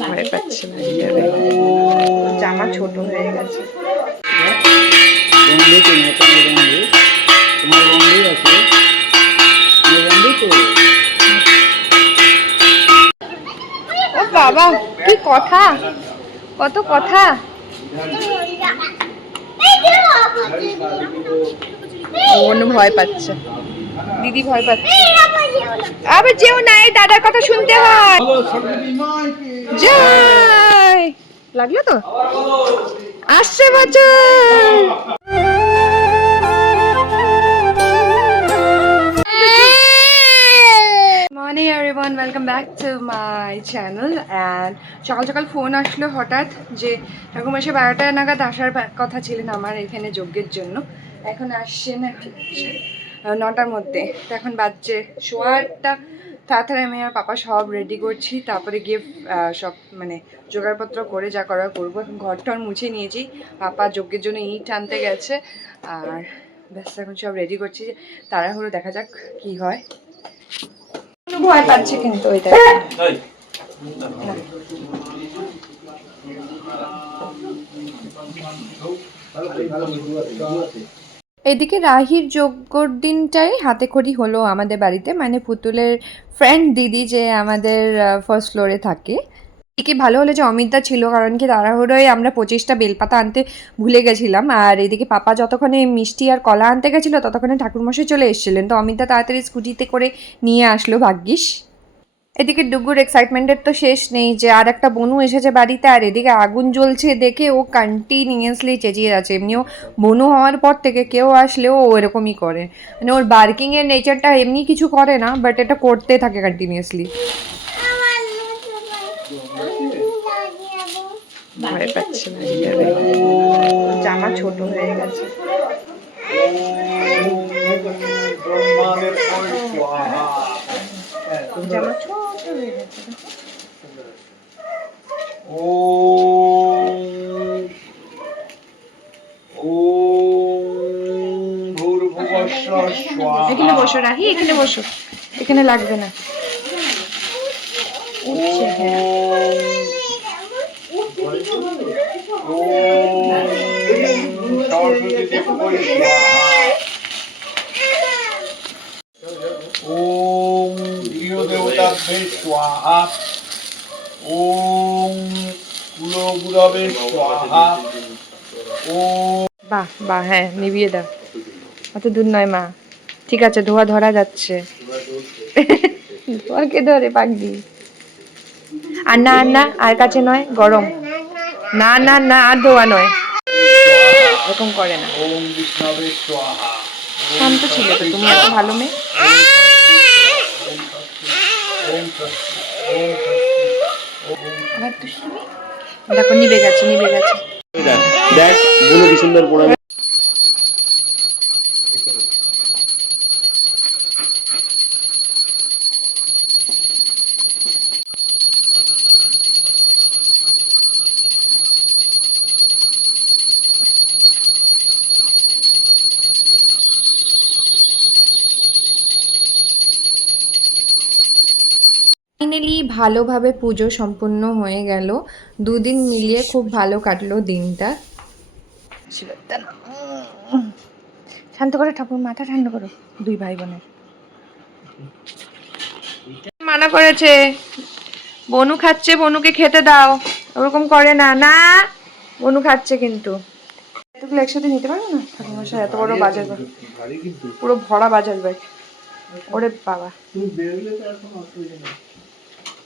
ভয় পাচ্ছে বাড়ি জামা ছোট হয়ে গেছে। তোমার বন্ধু আছে? বন্ধু তো? ও বাবা কি কথা? কত কথা? অনু ভয় পাচ্ছে। দিদি ভয় পাচ্ছে। আবার যেও না। এই দাদার কথা শুনতে হয়। জয়। লাগল তো? আসছে বছর। Morning everyone welcome back to my channel and সকাল সকাল ফোন আসলো হঠাৎ যে এরকম এসে বারোটা নাগাদ আসার কথা ছিলেন আমার এখানে যজ্ঞের জন্য। এখন আসছেন এখন নটার মধ্যে। তো এখন বাজছে সোয়া আটটা। তাড়াতাড়ি আমি আর পাপা সব রেডি করছি। তারপরে গিয়ে সব মানে জোগাড়পত্র করে যা করার করব। এখন ঘর টর মুছে নিয়েছি। পাপা যজ্ঞের জন্য ইট আনতে গেছে। আর ব্যাস এখন সব রেডি করছি। তাড়াহুড়ো দেখা যাক কি হয়। ভয় পাচ্ছে কিন্তু এটা এদিকে রাহির যজ্ঞর দিনটাই হাতে খড়ি হলো আমাদের বাড়িতে। মানে পুতুলের ফ্রেন্ড দিদি যে আমাদের ফার্স্ট ফ্লোরে থাকে। এদিকে ভালো হলো যে অমিতদা ছিল, কারণ কি তাড়াহুড়োয় আমরা পঁচিশটা বেলপাতা আনতে ভুলে গেছিলাম। আর এদিকে পাপা যতক্ষণে মিষ্টি আর কলা আনতে গেছিল, ততক্ষণে ঠাকুরমশাই চলে এসেছিলেন। তো অমিতদা তাড়াতাড়ি স্কুটিতে করে নিয়ে আসলো ভাগ্যিস। এদিকে ডুগুর এক্সাইটমেন্টের তো শেষ নেই যে আর একটা বনু এসেছে বাড়িতে আর এদিকে আগুন জ্বলছে দেখে ও কন্টিনিউয়াসলি চেঁচিয়ে যাচ্ছে। এমনিও বনু হওয়ার পর থেকে কেউ আসলেও ও এরকমই করে। মানে ওর বার্কিংয়ের নেচারটা এমনি কিছু করে না বাট এটা করতে থাকে কন্টিনিউয়াসলি ভয় পাচ্ছে বাড়ি জামা ছোট হয়ে গেছে। জামা ছোট হয়ে গেছে ওম ওম এখানে বসো রাহি এখানে বসো। এখানে লাগবে না। উঠছে হ্যাঁ। সরস্বতী দেবী স্বাহা ওম গৃহদেবতাভ্যে স্বাহা ওম কুলগুরবে স্বাহা ওম বাহ বাহ হ্যাঁ নিভিয়ে দাও। অত দূর নয় মা। ঠিক আছে ধোয়া ধরা যাচ্ছে। ধোয়াকে ধরে পাগলি। আর না আর না আর কাছে নয় গরম। না না না আর ধোয়া নয়। এরকম করে না। শান্ত ছিল তো তুমি এত ভালো মেয়ে। দেখো নিবে গেছে নিবে গেছে। দেখ বলো কি সুন্দর পড়া ফাইনালি ভালোভাবে পুজো সম্পূর্ণ হয়ে গেল। দুদিন মিলিয়ে খুব ভালো কাটলো দিনটা। না। শান্ত করে ঠাকুর মাথা ঠান্ডা করো দুই ভাই বোনের। মানা করেছে বনু খাচ্ছে বনুকে খেতে দাও ওরকম করে না। না বনু খাচ্ছে কিন্তু। এতগুলো একসাথে নিতে পারব না? ঠাকুর মশাই এত বড় বাজার ব্যাগ পুরো ভরা বাজার ব্যাগ ওরে বাবা তুমি বেরোলে তো এখন অসুবিধা নেই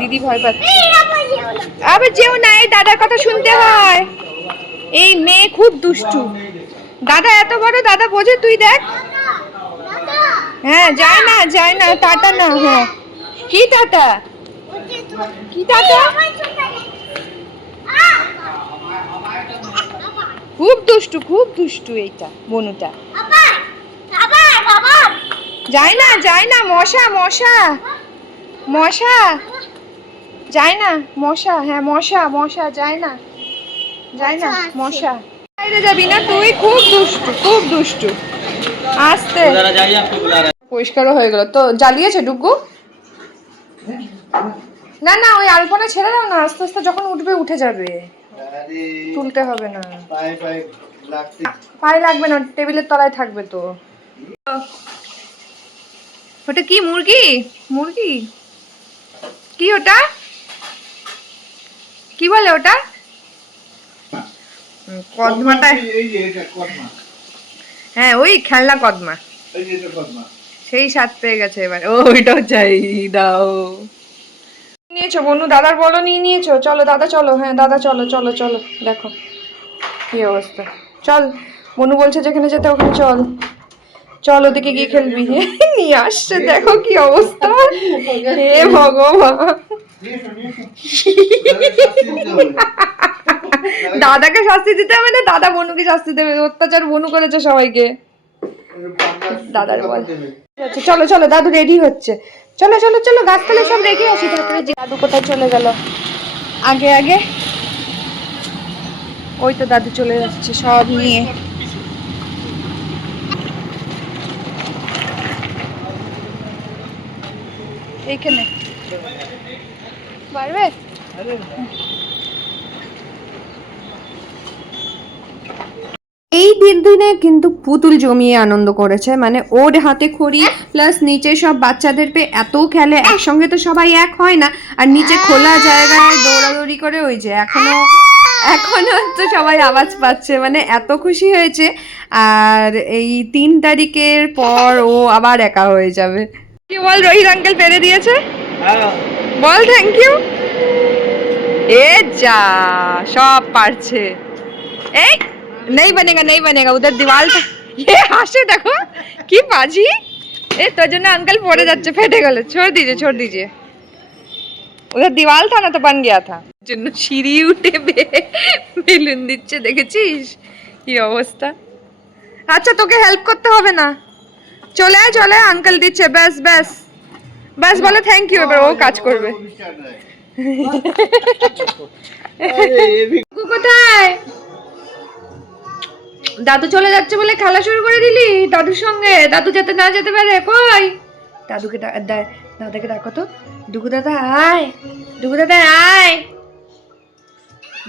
দিদি ভয় পাচ্ছে। আবার যেও না। এই দাদার কথা শুনতে হয়। এই মেয়ে খুব দুষ্টু। দাদা এত বড় দাদা বোঝে তুই দেখ। হ্যাঁ যায় না যায় না টাটা না হ্যাঁ। কি টাটা? কি টাটা? খুব দুষ্টু খুব দুষ্টু এইটা বনুটা যায় না যায় না মশা মশা। মশা। যায় না মশা হ্যাঁ মশা মশা যায় না। যায় না আচ্ছা, মশা। বাইরে যাবি না তুই? খুব দুষ্টু খুব দুষ্টু। আসতে। পরিষ্কারও হয়ে গেল। তো জ্বালিয়েছে ডুগু? না না ওই আলপনা ছেড়ে দাও না আস্তে আস্তে যখন উঠবে উঠে যাবে। তুলতে হবে না। পায়ে লাগবে না টেবিলের তলায় থাকবে তো। ওটা কি মুরগি? মুরগি? কি ওটা? কি বলে ওটা? কদমাটা হ্যাঁ ওই খেলনা কদমা। সেই স্বাদ পেয়ে গেছে এবার। ও ওইটাও চাই দাও। নিয়েছো বনু দাদার বলো নিয়ে নিয়েছো? চলো দাদা চলো হ্যাঁ দাদা চলো চলো চলো দেখো। কি অবস্থা। চল বনু বলছে যেখানে যেতে ওখানে চল। চল ওদিকে গিয়ে খেলবি নিয়ে আসছে দেখো কি অবস্থা হে ভগবান দাদাকে শাস্তি দিতে হবে না দাদা বনুকে শাস্তি দেবে অত্যাচার বনু করেছে সবাইকে দাদার বল আচ্ছা চলো চলো দাদু রেডি হচ্ছে চলো চলো চলো গাছতলে সব রেখে আসি তারপরে দাদু কোথায় চলে গেল আগে আগে ওই তো দাদু চলে যাচ্ছে সব নিয়ে এইখানে। পারবে? এই দিন কিন্তু পুতুল জমিয়ে আনন্দ করেছে। মানে ওর হাতে খড়ি প্লাস নিচে সব বাচ্চাদের পেয়ে এত খেলে, একসঙ্গে তো সবাই এক হয় না। আর নিচে খোলা জায়গায় দৌড়াদৌড়ি করে ওই যে এখনও এখনও তো সবাই আওয়াজ পাচ্ছে। মানে এত খুশি হয়েছে। আর এই তিন তারিখের পর ও আবার একা হয়ে যাবে। কি বল রোহিত আঙ্কেল পেরে দিয়েছে? হ্যাঁ। বল থ্যাংক ইউ এ যা সব পারছে। এই নেই বনেগা নেই বনেগা উধার দিওয়াল এ হাসে দেখো কি বাজি। এ তোর জন্য আঙ্কেল পড়ে যাচ্ছে ফেটে গেল। ছোড় দিজে ছোড় দিজে উধার দিওয়াল থা না তো বান গিয়া থা জন্য সিঁড়ি উঠে বেলুন দিচ্ছে দেখেছিস? কি অবস্থা। আচ্ছা তোকে হেল্প করতে হবে না। চলে আয় চলে আঙ্কেল দিচ্ছে ব্যাস ব্যাস। ব্যাস বলে থ্যাংক ইউ এবার ও কাজ করবে। কোথায়? দাদু চলে যাচ্ছে বলে খেলা শুরু করে দিলি? দাদুর সঙ্গে? দাদু যেতে না যেতে পারে? কই? দাদুকে দাদাকে ডাকো তো। ডুগু দাদা আয়। ডুগু দাদা আয়।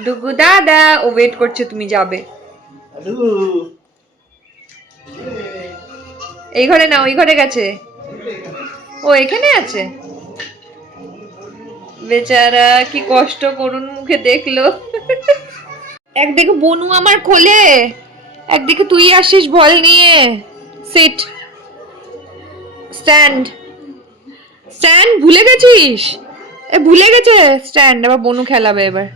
ডুগু দাদা ও ওয়েট করছে তুমি যাবে। এই ঘরে না ওই ঘরে গেছে। ও এখানে আছে? বেচারা কি কষ্ট করুন, মুখে দেখল। একদিকে বনু আমার খোলে একদিকে তুই আসিস বল নিয়ে। সিট স্ট্যান্ড স্ট্যান্ড ভুলে গেছিস? এ, ভুলে গেছে? স্ট্যান্ড আবার বনু খেলাবে এবার।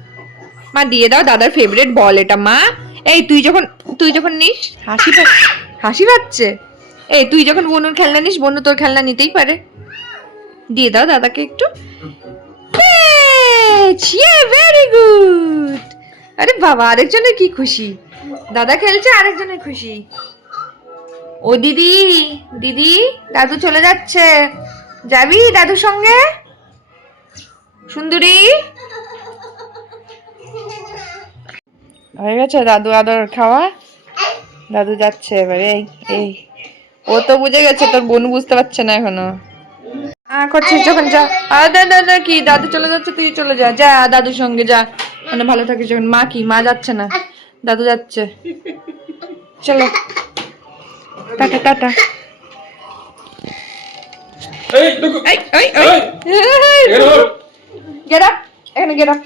মা, দিয়ে দাও দাদার ফেভারিট বল এটা, মা। এই, তুই যখন তুই যখন নিস, হাসি হাসি পাচ্ছে। এই, তুই যখন বনুর খেলনা নিস, বনু তোর খেলনা নিতেই পারে। দিয়ে দাও দাদাকে একটু। ভেরি গুড আরে বাবা, আরেকজনের কি খুশি? দাদা খেলছে, আরেকজনের খুশি। ও দিদি দিদি, দাদু চলে যাচ্ছে। যাবি দাদুর সঙ্গে? সুন্দরী? হয়ে গেছে দাদু আদর খাওয়া? দাদু যাচ্ছে এবারে, এই এই। ও তো বুঝে গেছে তোর বোন বুঝতে পারছে না এখনও। আ করছিস যখন যা। আ দা দা দা কি দাদু চলে যাচ্ছে তুই চলে যা যা দাদুর সঙ্গে যা। মানে ভালো থাকিস যখন। মা কি মা যাচ্ছে না? দাদু যাচ্ছে। চলো। Tata tata. এই দেখো এই এই এই। এর ওর গেট আপ এখানে গেট আপ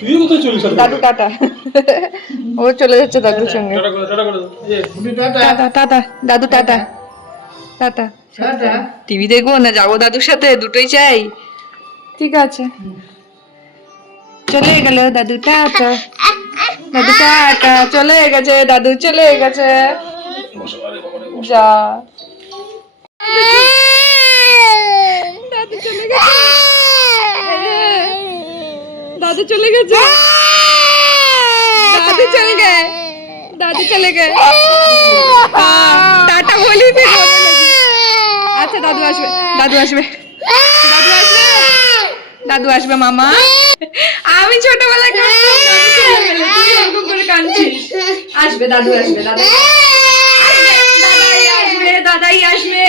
তুই কোথায় চলিস আর দাদু টাটা। ও চলে যাচ্ছে দাদুর সঙ্গে। টাটা। দাদু টাটা। টাটা। টিভি দেখব না যাব দাদুর সাথে দুটোই চাই। ঠিক আছে। চলে গেল দাদু টাটা। দাদু টাটা। চলে গেছে দাদু চলে গেছে। যা। দাদু চলে গেছে। দাদু চলে গেছে। দাদু চলে গে দাদু চলে গে টাটা বলি ফির রোনে লगी। আচ্ছা দাদু আসবে দাদু আসবে দাদু আসবে দাদু আসবে মামা। আমি ছোটবেলায় কাঁদছিস। আসবে দাদু আসবে দাদু আসবে, দাদাই আসবে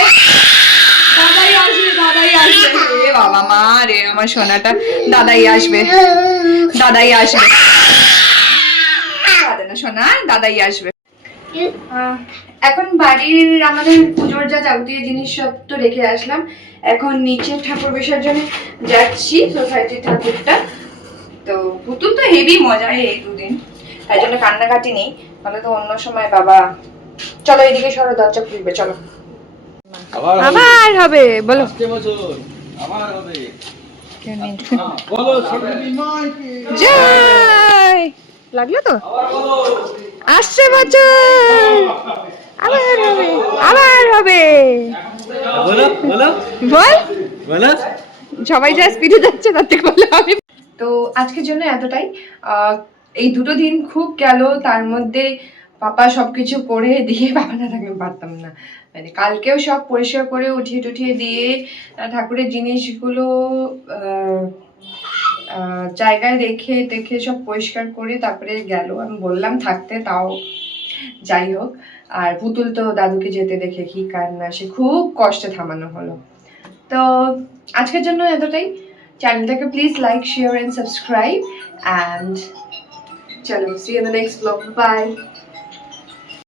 দাদাই আসবে দাদাই আসবে এ বাবা মা রে আমার সোনাটা দাদাই আসবে দাদাই আসবে। সোনা দাদাই আসবে। এখন বাড়ির আমাদের পুজোর যা যাবতীয় জিনিস সব তো রেখে আসলাম। এখন নিচে ঠাকুর বিসর্জনে যাচ্ছি সোসাইটির ঠাকুরটা। তো পুতুল তো হেভি মজা এই দুদিন। তাই জন্য কান্নাকাটি নেই। তাহলে তো অন্য সময় বাবা চলো এদিকে সরো দরজা খুলবে চলো। আবার হবে। বলো। আবার হবে। হ্যাঁ, বলো ছোট বিমাই কি জয়! লাগল তো? আসছে বছর আবার হবে আবার হবে বলো। বলো। বল। বলো সবাই যা স্পিডে যাচ্ছে তার থেকে বলে আমি। তো আজকের জন্য এতটাই। আহ, এই দুটো দিন খুব গেল তার মধ্যে পাপা সবকিছু করে দিয়ে বাবা না থাকলে পারতাম না। মানে কালকেও সব পরিষ্কার করে উঠিয়ে টুঠিয়ে দিয়ে ঠাকুরের জিনিসগুলো জায়গায় রেখে টেখে সব পরিষ্কার করে তারপরে গেল। আমি বললাম থাকতে তাও যাই হোক আর পুতুল তো দাদুকে যেতে দেখে কি কান্না, সে খুব কষ্টে থামানো হলো। তো আজকের জন্য এতটাই। চ্যানেলটাকে please like share and subscribe and চলো see in the next blog bye